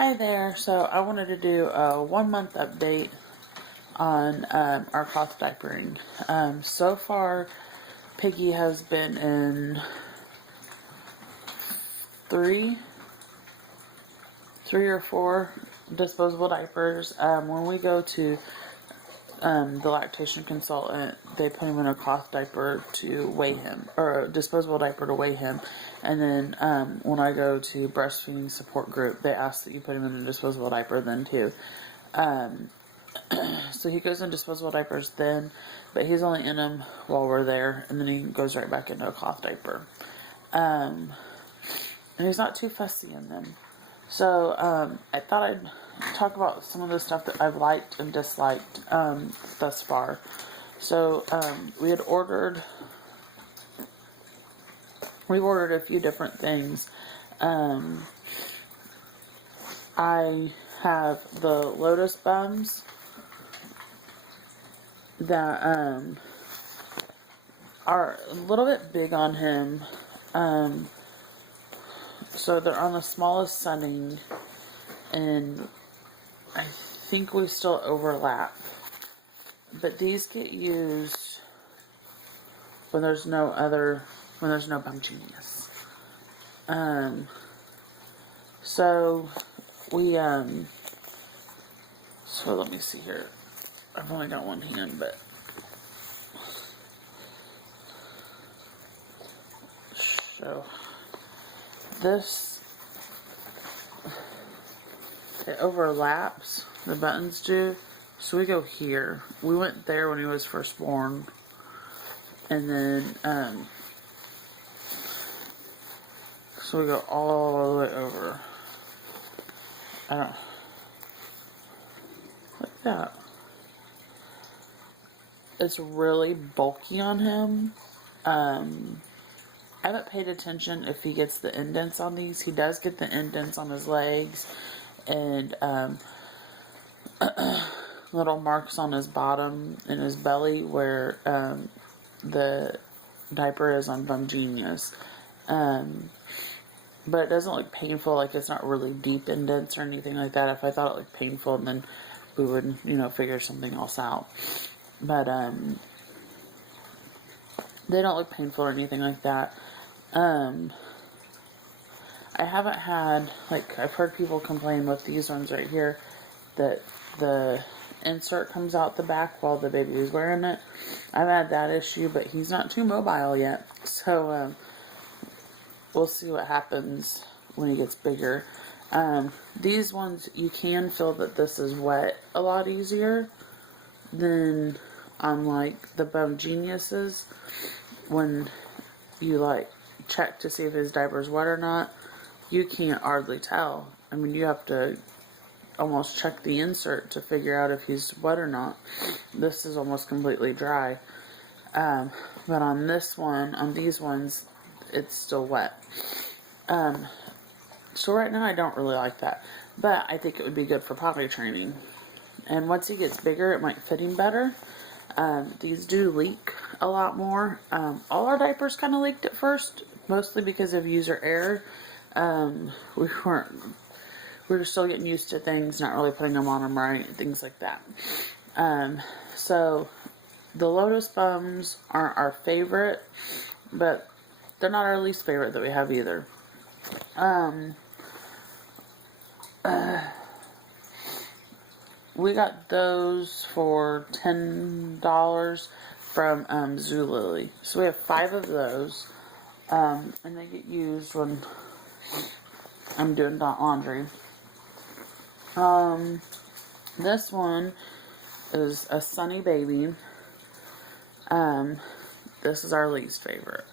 Hi there. So I wanted to do a 1 month update on our cloth diapering. So far, Piggy has been in three or four disposable diapers. When we go to the lactation consultant, they put him in a cloth diaper to weigh him, or a disposable diaper to weigh him. And then when I go to breastfeeding support group, they ask that you put him in a disposable diaper then too. So he goes in disposable diapers then, but he's only in them while we're there, and then he goes right back into a cloth diaper. And he's not too fussy in them. So I thought I'd talk about some of the stuff that I've liked and disliked thus far. So we've ordered a few different things. I have the Lotus Buns that are a little bit big on him. So they're on the smallest setting, and I think we still overlap. But these get used when there's no bum genius. So we so let me see here. I've only got one hand, but so this, it overlaps, the buttons do. So we go here. We went there when he was first born, and then so we go all the way over. I don't like that. It's really bulky on him. I haven't paid attention if he gets the indents on these. He does get the indents on his legs, and little marks on his bottom and his belly where the diaper is on Bum Genius. But it doesn't look painful, like it's not really deep indents or anything like that. If I thought it looked painful, then we would, figure something else out. But they don't look painful or anything like that. I haven't had, I've heard people complain with these ones right here that the insert comes out the back while the baby is wearing it. I've had that issue, but he's not too mobile yet. So we'll see what happens when he gets bigger. These ones, you can feel that this is wet a lot easier than on the Bum Geniuses. When you check to see if his diaper's wet or not, you can't hardly tell. I mean, you have to almost check the insert to figure out if he's wet or not. This is almost completely dry. But on this one, on these ones, it's still wet. So right now I don't really like that. But I think it would be good for potty training. And once he gets bigger, it might fit him better. These do leak a lot more. All our diapers kind of leaked at first, mostly because of user error. We were still getting used to things, not really putting them on them right, things like that. So the Lotus Buns aren't our favorite, but they're not our least favorite that we have either. We got those for $10 from Zulily. So we have 5 of those, and they get used when I'm doing laundry. This one is a Sunny Baby. This is our least favorite.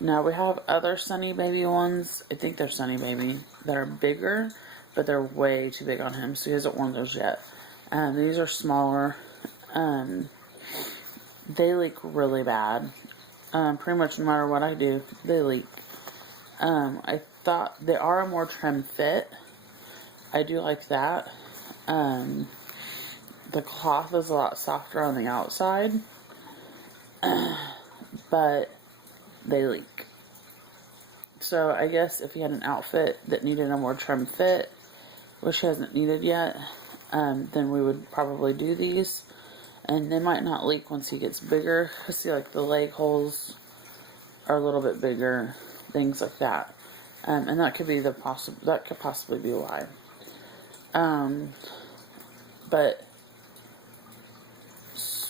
Now we have other Sunny Baby ones. I think they're Sunny Baby that are bigger, but they're way too big on him, so he hasn't worn those yet. These are smaller. They leak really bad. Pretty much no matter what I do, they leak. I thought they are a more trim fit. I do like that. The cloth is a lot softer on the outside, but they leak. So I guess if you had an outfit that needed a more trim fit, which he hasn't needed yet, then we would probably do these. And they might not leak once he gets bigger. See, like the leg holes are a little bit bigger, things like that. And that could be that could possibly be why. But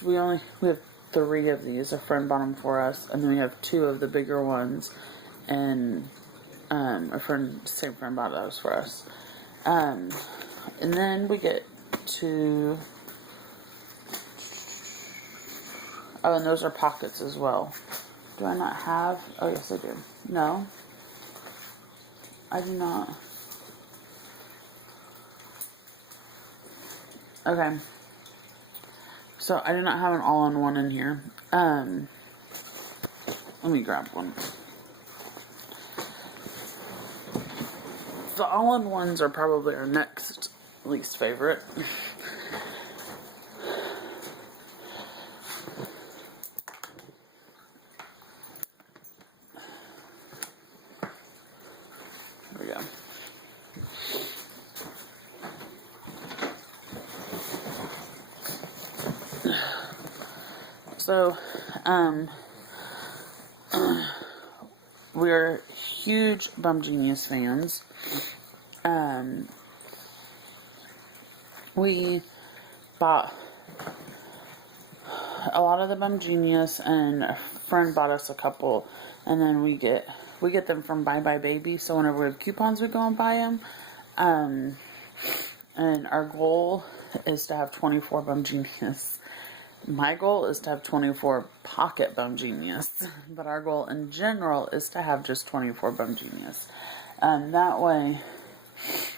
we have 3 of these. A friend bought them for us, and then we have 2 of the bigger ones, and same friend bought those for us. And then we get to, oh, and those are pockets as well. Do I not have, oh yes I do. No, I do not. Okay. So I do not have an all-in-one in here. Let me grab one. The all-in-ones are probably our next least favorite. There we go. So, we're huge Bum Genius fans. We bought a lot of the Bum Genius, and a friend bought us a couple, and then we get them from Bye Bye Baby, so whenever we have coupons we go and buy them. And our goal is to have 24 Bum Genius. My goal is to have 24 pocket Bum Genius, but our goal in general is to have just 24 Bum Genius. That way,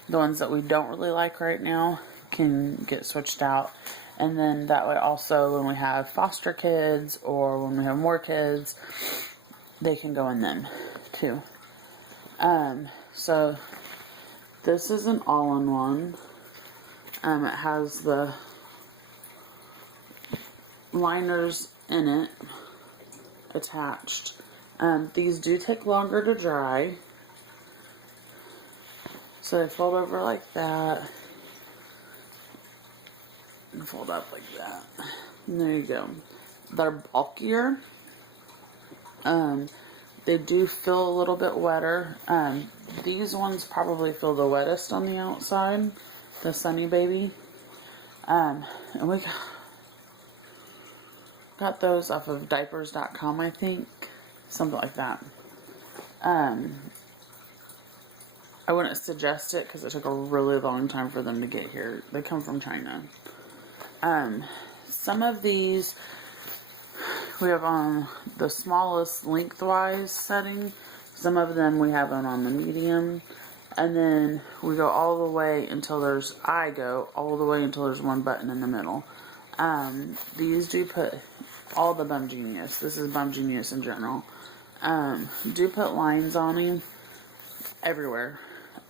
the ones that we don't really like right now can get switched out. And then that way also, when we have foster kids or when we have more kids, they can go in them too. So this is an all-in-one. It has the liners in it attached. These do take longer to dry. So they fold over like that. And fold up like that. And there you go. They're bulkier. They do feel a little bit wetter. These ones probably feel the wettest on the outside. The Sunny Baby. And we got those off of diapers.com, I think. Something like that. I wouldn't suggest it because it took a really long time for them to get here. They come from China. Some of these we have on the smallest lengthwise setting. Some of them we have on the medium. And then we go all the way until there's one button in the middle. These do put all the Bum Genius. This is Bum Genius in general. Do put lines on them everywhere.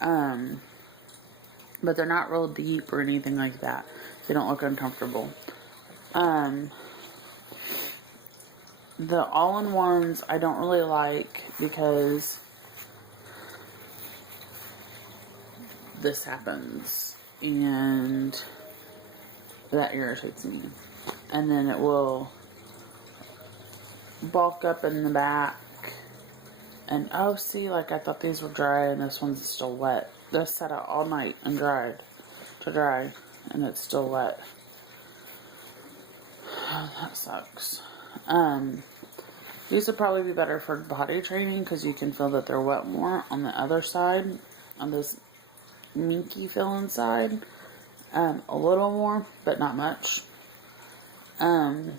But they're not real deep or anything like that. They don't look uncomfortable. The all-in-ones I don't really like because this happens and that irritates me. And then it will bulk up in the back. And oh, see, like I thought these were dry and this one's still wet. This sat out all night and dry, and it's still wet. Oh, that sucks. These would probably be better for potty training because you can feel that they're wet more on the other side, on this minky feeling side. A little more, but not much. I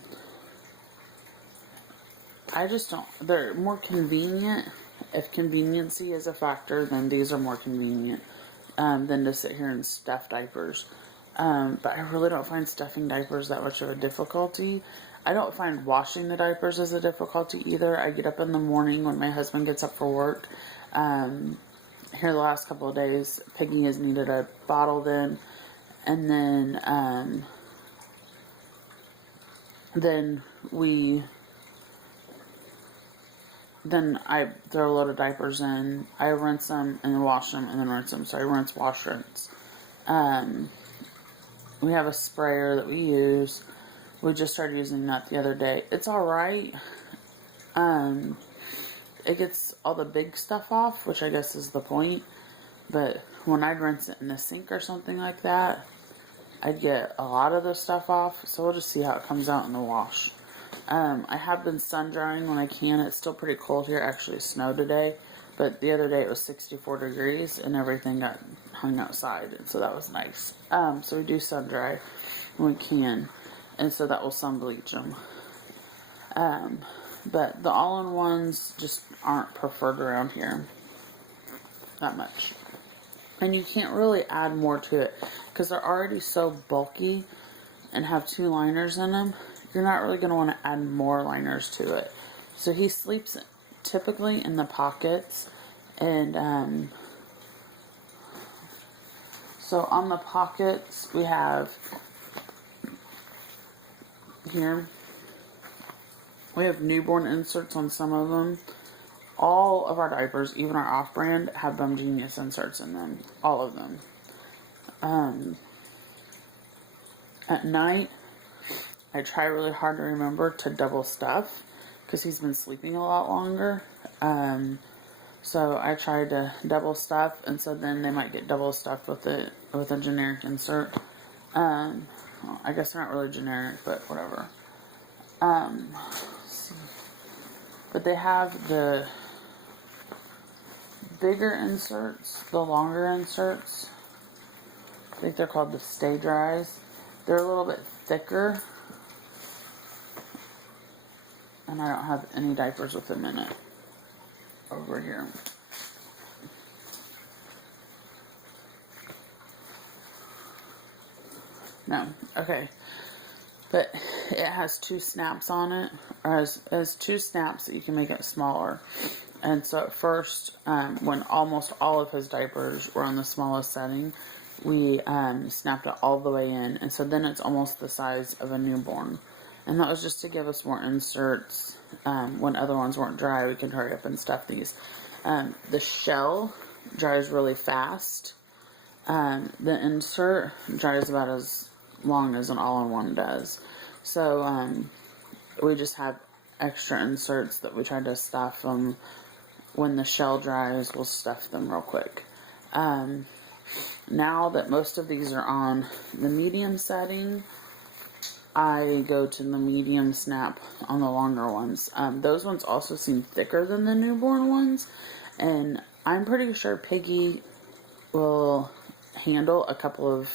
just don't, they're more convenient. If conveniency is a factor, then these are more convenient than to sit here and stuff diapers. But I really don't find stuffing diapers that much of a difficulty. I don't find washing the diapers as a difficulty either. I get up in the morning when my husband gets up for work. Here the last couple of days, Piggy has needed a bottle then. And then I throw a load of diapers in. I rinse them and then wash them and then rinse them. So I rinse, wash, rinse. We have a sprayer that we use. We just started using that the other day. It's alright. It gets all the big stuff off, which I guess is the point. But when I'd rinse it in the sink or something like that, I'd get a lot of the stuff off. So we'll just see how it comes out in the wash. I have been sun drying when I can. It's still pretty cold here. Actually, it snowed today. But the other day it was 64 degrees and everything got hung outside. And so that was nice. So we do sun dry when we can. And so that will sun bleach them. But the all-in-ones just aren't preferred around here that much. And you can't really add more to it because they're already so bulky and have 2 liners in them. You're not really going to want to add more liners to it. So he sleeps typically in the pockets. And so on the pockets we have here, we have newborn inserts on some of them. All of our diapers, even our off-brand, have Bum Genius inserts in them. All of them. At night, I try really hard to remember to double stuff because he's been sleeping a lot longer. So I tried to double stuff, and so then they might get double stuffed with a generic insert. Well, I guess they're not really generic, but whatever. Let's see. But they have the bigger inserts, the longer inserts. I think they're called the Stay Dries. They're a little bit thicker. And I don't have any diapers with them in it over here. No, okay. But it has 2 snaps on it, or has 2 snaps that you can make it smaller. And so at first, when almost all of his diapers were on the smallest setting, we snapped it all the way in. And so then it's almost the size of a newborn. And that was just to give us more inserts. When other ones weren't dry, we could hurry up and stuff these. The shell dries really fast. The insert dries about as long as an all-in-one does. So we just have extra inserts that we try to stuff them. When the shell dries, we'll stuff them real quick. Now that most of these are on the medium setting, I go to the medium snap on the longer ones. Those ones also seem thicker than the newborn ones, and I'm pretty sure Piggy will handle a couple of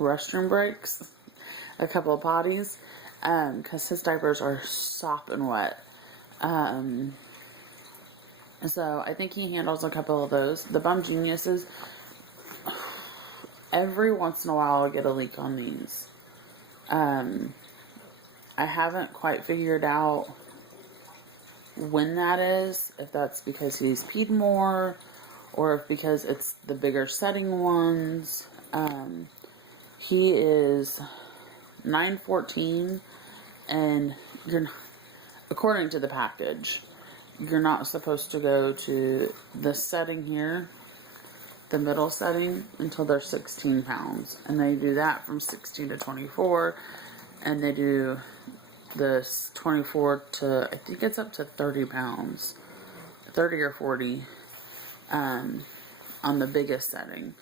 restroom breaks, a couple of potties, because his diapers are sopping wet. So I think he handles a couple of those. The Bum Geniuses, every once in a while I get a leak on these. I haven't quite figured out when that is, if that's because he's peed more, or if because it's the bigger setting ones. He is 914, and according to the package, you're not supposed to go to the setting here, the middle setting, until they're 16 pounds. And they do that from 16 to 24, and they do the 24 to, I think it's up to 30 pounds, 30 or 40, on the biggest setting.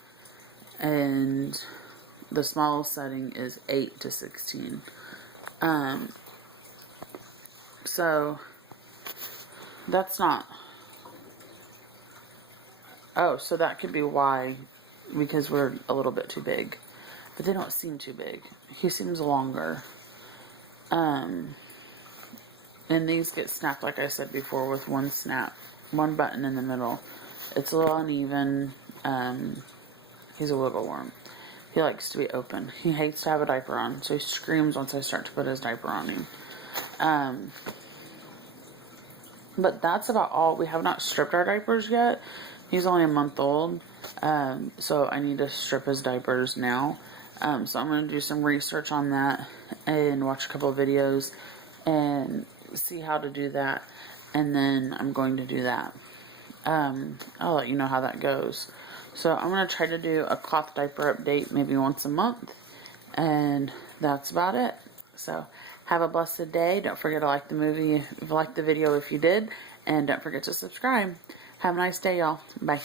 And the smallest setting is 8 to 16. So that's not, oh, so that could be why, because we're a little bit too big. But they don't seem too big. He seems longer. And these get snapped, like I said before, with one snap, one button in the middle. It's a little uneven. He's a wiggle worm. He likes to be open. He hates to have a diaper on, so he screams once I start to put his diaper on him. But that's about all. We have not stripped our diapers yet. He's only a month old, so I need to strip his diapers now. So I'm going to do some research on that and watch a couple of videos and see how to do that. And then I'm going to do that. I'll let you know how that goes. So I'm going to try to do a cloth diaper update maybe once a month. And that's about it. So have a blessed day. Don't forget to like the video if you did. And don't forget to subscribe. Have a nice day, y'all. Bye.